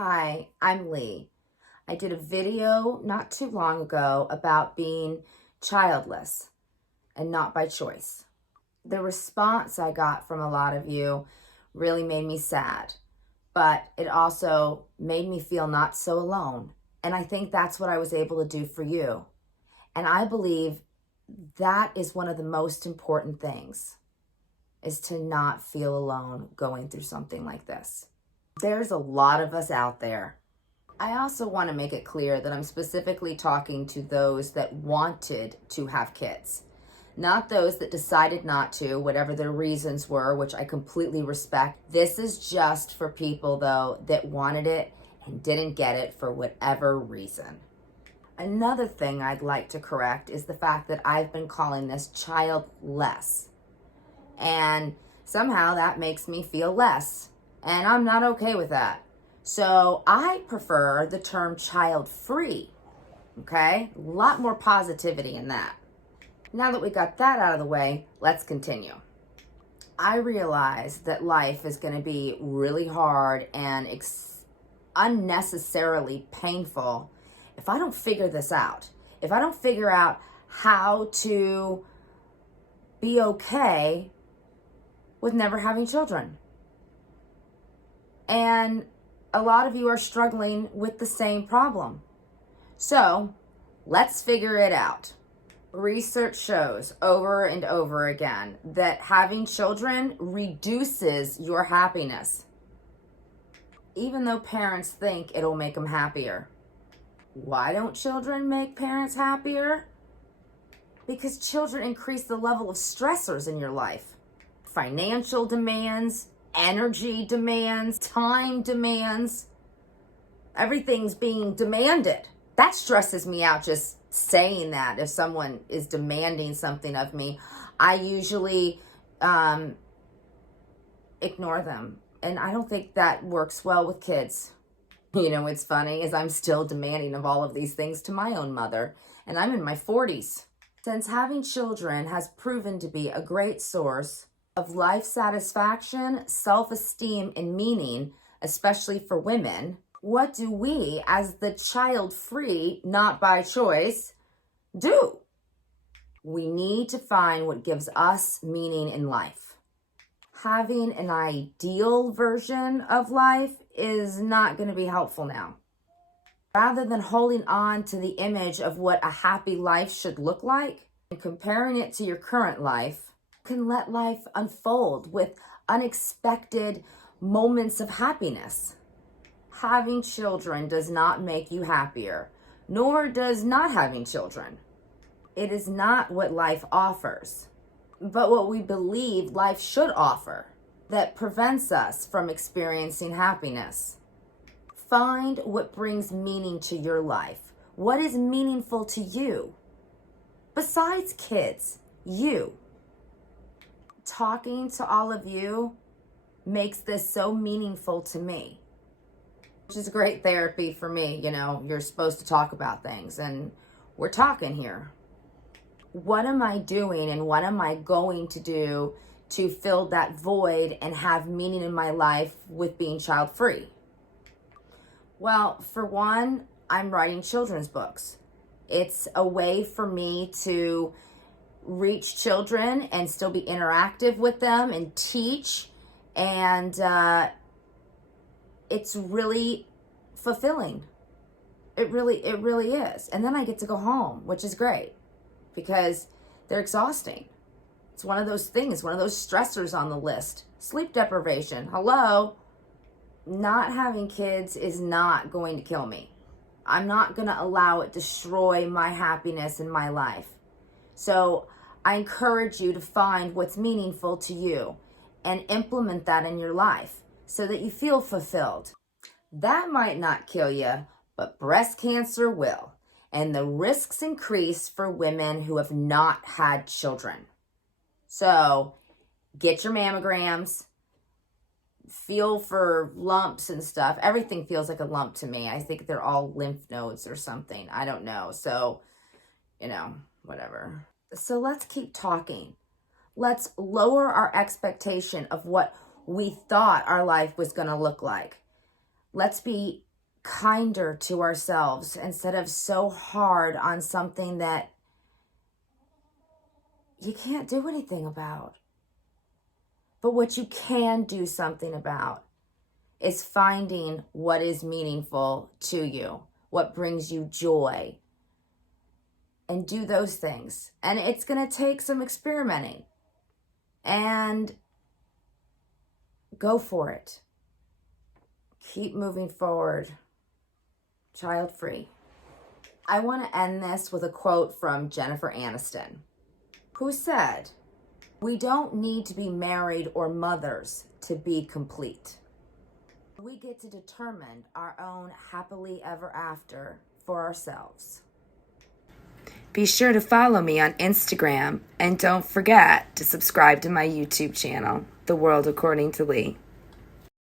Hi, I'm Lee. I did a video not too long ago about being childless and not by choice. The response I got from a lot of you really made me sad, but it also made me feel not so alone. And I think that's what I was able to do for you. And I believe that is one of the most important things, is to not feel alone going through something like this. There's a lot of us out there. I also want to make it clear that I'm specifically talking to those that wanted to have kids, not those that decided not to, whatever their reasons were, which I completely respect. This is just for people, though, that wanted it and didn't get it for whatever reason. Another thing I'd like to correct is the fact that I've been calling this childless. And somehow that makes me feel less. And I'm not okay with that. So I prefer the term child-free, okay? A lot more positivity in that. Now that we got that out of the way, let's continue. I realize that life is going to be really hard and unnecessarily painful if I don't figure this out. If I don't figure out how to be okay with never having children. And a lot of you are struggling with the same problem. So let's figure it out. Research shows over and over again that having children reduces your happiness, even though parents think it'll make them happier. Why don't children make parents happier? Because children increase the level of stressors in your life. Financial demands, energy demands, time demands. Everything's being demanded. That stresses me out just saying that. If someone is demanding something of me, I usually ignore them. And I don't think that works well with kids. You know, what's funny is I'm still demanding of all of these things to my own mother, and I'm in my 40s. Since having children has proven to be a great source of life satisfaction, self-esteem, and meaning, especially for women, what do we, as the child-free, not by choice, do? We need to find what gives us meaning in life. Having an ideal version of life is not going to be helpful now. Rather than holding on to the image of what a happy life should look like and comparing it to your current life, can let life unfold with unexpected moments of happiness. Having children does not make you happier, nor does not having children. It is not what life offers, but what we believe life should offer that prevents us from experiencing happiness. Find what brings meaning to your life. What is meaningful to you? Besides kids, you. Talking to all of you makes this so meaningful to me, which is great therapy for me. You know, you're supposed to talk about things, and we're talking here. What am I doing and what am I going to do to fill that void and have meaning in my life with being child-free? Well, for one, I'm writing children's books. It's a way for me to reach children and still be interactive with them and teach, and it's really fulfilling. It really is. And then I get to go home, which is great because they're exhausting. It's one of those things, one of those stressors on the list. Sleep deprivation. Hello. Not having kids is not going to kill me. I'm not going to allow it destroy my happiness in my life. So I encourage you to find what's meaningful to you and implement that in your life so that you feel fulfilled. That might not kill you, but breast cancer will. And the risks increase for women who have not had children. So get your mammograms, feel for lumps and stuff. Everything feels like a lump to me. I think they're all lymph nodes or something. I don't know. So, you know, whatever. So let's keep talking. Let's lower our expectation of what we thought our life was going to look like. Let's be kinder to ourselves instead of so hard on something that you can't do anything about. But what you can do something about is finding what is meaningful to you, what brings you joy, and do those things. And it's going to take some experimenting, and go for it. Keep moving forward, child free. I want to end this with a quote from Jennifer Aniston, who said, "We don't need to be married or mothers to be complete. We get to determine our own happily ever after for ourselves." Be sure to follow me on Instagram, and don't forget to subscribe to my YouTube channel, The World According to Lee.